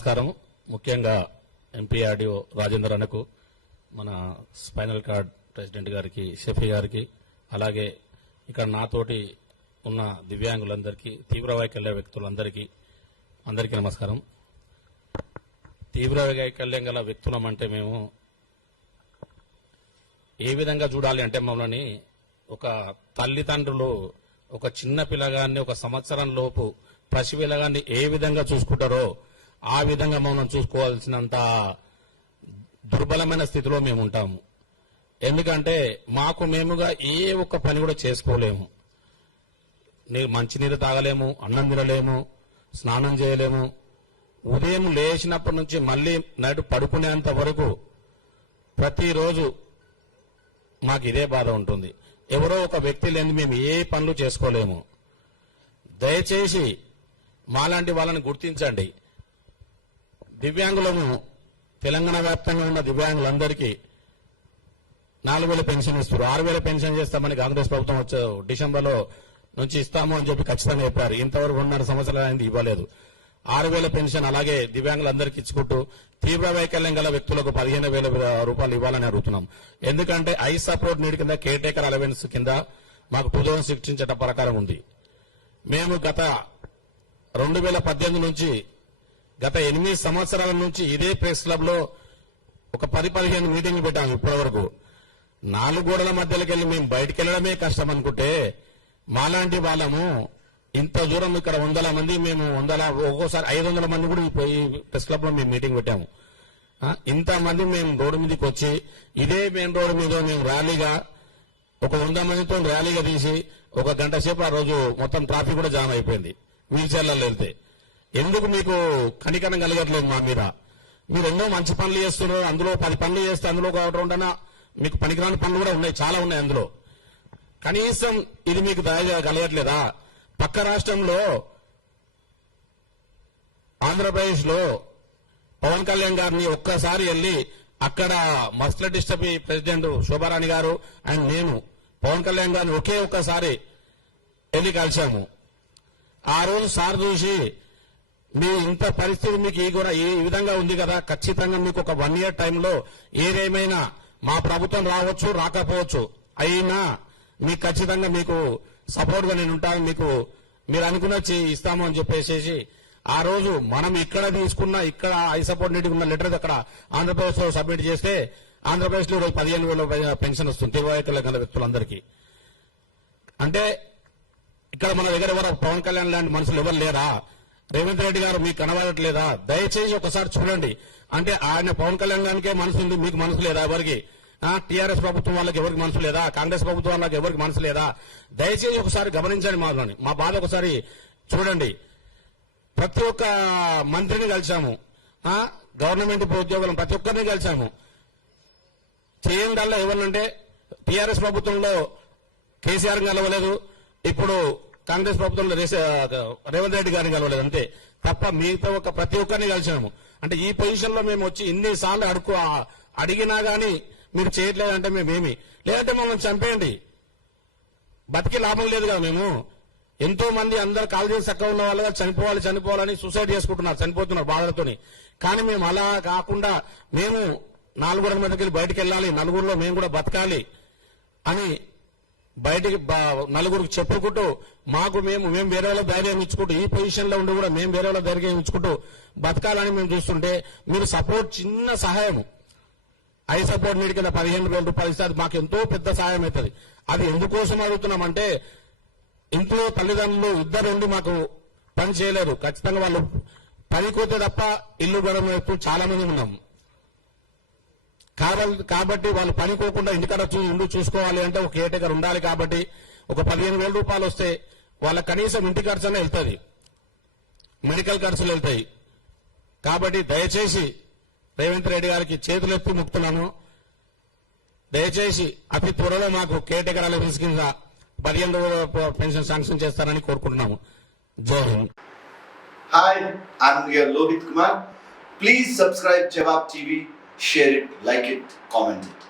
నమస్కారం. ముఖ్యంగా ఎంపీఆర్డీఓ రాజేందర్ అన్నకు, మన స్పైనల్ కార్డ్ ప్రెసిడెంట్ గారికి, షఫీ గారికి, అలాగే ఇక్కడ నాతోటి ఉన్న దివ్యాంగులందరికీ, తీవ్ర వైకల్య వ్యక్తులందరికీ అందరికీ నమస్కారం. తీవ్ర వైకల్యం గల వ్యక్తులం అంటే మేము ఏ విధంగా చూడాలి అంటే, మమ్మల్ని ఒక తల్లిదండ్రులు ఒక చిన్న పిల్లగాన్ని ఒక సంవత్సరం లోపు పసి పిల్లగాన్ని ఏ విధంగా చూసుకుంటారో ఆ విధంగా మనం చూసుకోవాల్సినంత దుర్బలమైన స్థితిలో మేము ఉంటాము. ఎందుకంటే మాకు మేముగా ఏ ఒక్క పని కూడా చేసుకోలేము. మంచినీరు తాగలేము, అన్నం తినలేము, స్నానం చేయలేము. ఉదయం లేచినప్పటి నుంచి మళ్ళీ నైట్ పడుకునేంత వరకు ప్రతిరోజు మాకు ఇదే బాధ ఉంటుంది. ఎవరో ఒక వ్యక్తి లేని మేము ఏ పనులు చేసుకోలేము. దయచేసి మాలాంటి వాళ్ళని గుర్తించండి. దివ్యాంగులను, తెలంగాణ వ్యాప్తంగా ఉన్న దివ్యాంగులందరికీ 4,000 పెన్షన్ ఇస్తారు. 6,000 పెన్షన్ చేస్తామని కాంగ్రెస్ ప్రభుత్వం వచ్చే డిసెంబర్లో నుంచి ఇస్తాము అని చెప్పి ఖచ్చితంగా చెప్పారు. ఇంతవరకు 2.5 సంవత్సరాలు అయింది, ఇవ్వలేదు. 6,000 పెన్షన్ అలాగే దివ్యాంగులందరికీ ఇచ్చుకుంటూ తీవ్ర వైకల్యం గల వ్యక్తులకు 15,000 రూపాయలు ఇవ్వాలని అడుగుతున్నాం. ఎందుకంటే ఐ సపోర్ట్ నీడ్ కింద కేర్ టేకర్ అలవెన్స్ కింద మాకు 2016 చట్ట ప్రకారం ఉంది. మేము గత 2018 నుంచి గత 8 సంవత్సరాల నుంచి ఇదే ప్రెస్ క్లబ్ లో ఒక 10-15 మీటింగ్లు పెట్టాము. ఇప్పటి వరకు 4 గోడల మధ్యలోకి వెళ్ళి మేము బయటకు వెళ్ళడమే కష్టం అనుకుంటే, మాలాంటి వాళ్ళము ఇంత దూరం ఇక్కడ 100 మంది, మేము ఒక్కోసారి 500 మంది కూడా ఈ ప్రెస్ క్లబ్ లో మేము మీటింగ్ పెట్టాము. ఇంతమంది మేము రోడ్డు మీదకి వచ్చి ఇదే మెయిన్ రోడ్డు మీద మేము ర్యాలీగా ఒక 100 మందితో ర్యాలీగా తీసి 1 గంట సేపు ఆ రోజు మొత్తం ట్రాఫిక్ కూడా జామ్ అయిపోయింది వీల్ చైర్లలో వెళ్తే. ఎందుకు మీకు కనికరం కలగట్లేదు మా మీద? మీరు ఎన్నో మంచి పనులు చేస్తున్నారు. అందులో 10 పనులు చేస్తే అందులో ఒక 2 మీకు పనికిరాని పనులు కూడా ఉన్నాయి, చాలా ఉన్నాయి అందులో. కనీసం ఇది మీకు దయ కలగట్లేదా? పక్క రాష్ట్రంలో ఆంధ్రప్రదేశ్ లో పవన్ కళ్యాణ్ గారిని ఒక్కసారి వెళ్లి అక్కడ మస్లెట్ డిస్టర్బీ ప్రెసిడెంట్ శోభారాణి గారు అండ్ నేను పవన్ కళ్యాణ్ గారిని ఒక్కసారి వెళ్లి కలిశాము. ఆ రోజు సార్ చూసి, మీ ఇంత పరిస్థితి మీకు ఈ విధంగా ఉంది కదా, ఖచ్చితంగా మీకు ఒక 1 year టైంలో ఏదేమైనా మా ప్రభుత్వం రావచ్చు, రాకపోవచ్చు, అయినా మీకు ఖచ్చితంగా మీకు సపోర్ట్ గా నేను ఉంటాను, మీకు మీరు అనుకున్నది ఇస్తాము అని చెప్పేసి ఆ రోజు మనం ఇక్కడ తీసుకున్న ఇక్కడ ఐ సపోర్ట్ నీటికి ఉన్న లెటర్ అక్కడ ఆంధ్రప్రదేశ్ లో సబ్మిట్ చేస్తే ఆంధ్రప్రదేశ్ లో 15,000 పెన్షన్ వస్తుంది తీవ్ర వైకల్యం గల వ్యక్తులందరికీ. అంటే ఇక్కడ మన దగ్గర ఎవరు పవన్ కళ్యాణ్ లాంటి మనుషులు ఎవరు లేరా? రేవంత్ రెడ్డి గారు మీకు కనబడట్లేదా? దయచేసి ఒకసారి చూడండి. అంటే ఆయన పవన్ కళ్యాణ్ గారికే మనసు ఉంది, మీకు మనసు లేదా? ఎవరికి? టీఆర్ఎస్ ప్రభుత్వం వాళ్ళకి ఎవరికి మనసు లేదా? కాంగ్రెస్ ప్రభుత్వం వాళ్ళకి ఎవరికి మనసు లేదా? దయచేసి ఒకసారి గమనించండి మాలోని మా బాధ ఒకసారి చూడండి. ప్రతి ఒక్క మంత్రిని కలిశాము, గవర్నమెంట్ ఉద్యోగులను ప్రతి ఒక్కరిని కలిశాము. చేయందల్లా ఎవరినంటే టీఆర్ఎస్ ప్రభుత్వంలో కేసీఆర్ కలవలేదు, ఇప్పుడు కాంగ్రెస్ ప్రభుత్వంలో రేవంత్ రెడ్డి గారిని కలవలేదు, అంతే తప్ప మిగతా ప్రతి ఒక్కరిని కలిసాము. అంటే ఈ పొజిషన్ లో మేము వచ్చి ఇన్నిసార్లు అడిగినా గానీ మీరు చేయట్లేదంటే మేమేమి, లేదంటే మమ్మల్ని చంపేయండి, బతికి లాభం లేదు కదా. మేము ఎంతో మంది అందరు కాలు చేసి చక్కగా ఉన్న వాళ్ళగా చనిపోవాలని సూసైడ్ చేసుకుంటున్నారు, చనిపోతున్నారు బాధలతోని. కానీ మేము అలా కాకుండా మేము 4 గోడల మీదకి వెళ్ళి బయటకు వెళ్ళాలి, నలుగురిలో మేము కూడా బతకాలి అని బయటికి నలుగురికి చెప్పుకుంటూ మేము వేరే వాళ్ళ ధైర్యం ఇచ్చుకుంటూ ఈ పొజిషన్ లో ఉండి కూడా మేము వేరే వాళ్ళ ధైర్యం ఇచ్చుకుంటూ బతకాలని మేము చూస్తుంటే, మీరు సపోర్ట్ చిన్న సహాయం ఐ సపోర్ట్ నీడి కింద 15,000 రూపాయలు ఇస్తే అది మాకు ఎంతో పెద్ద సహాయం అవుతుంది. అది ఎందుకోసం అడుగుతున్నామంటే, ఇంట్లో తల్లిదండ్రులు ఇద్దరు ఉండి మాకు పని చేయలేరు, ఖచ్చితంగా వాళ్ళు పనికోతే తప్ప ఇల్లు గడవ చాలా మంది ఉన్నాం. కాబట్టి వాళ్ళు పనికోకుండా ఇంటికాడ ఉండి చూసుకోవాలి అంటే ఒక కేర్ టేకర్ ఉండాలి. కాబట్టి ఒక 15,000 రూపాయలు వస్తే వాళ్ళ కనీసం ఇంటి ఖర్చు అనే వెళ్తుంది, మెడికల్ ఖర్చులు వెళ్తాయి. కాబట్టి దయచేసి రేవంత్ రెడ్డి గారికి చేతులెత్తి మొక్కుతున్నాను, దయచేసి అతి త్వరలో మాకు కేర్ టేకర్ అలవెన్స్ కింద 15,000 పెన్షన్ శాంక్షన్ చేస్తారని కోరుకుంటున్నాము. జై Hind. Hi, I'm here Lohit Kumar. Please subscribe Jawab TV, share it, like it, comment it.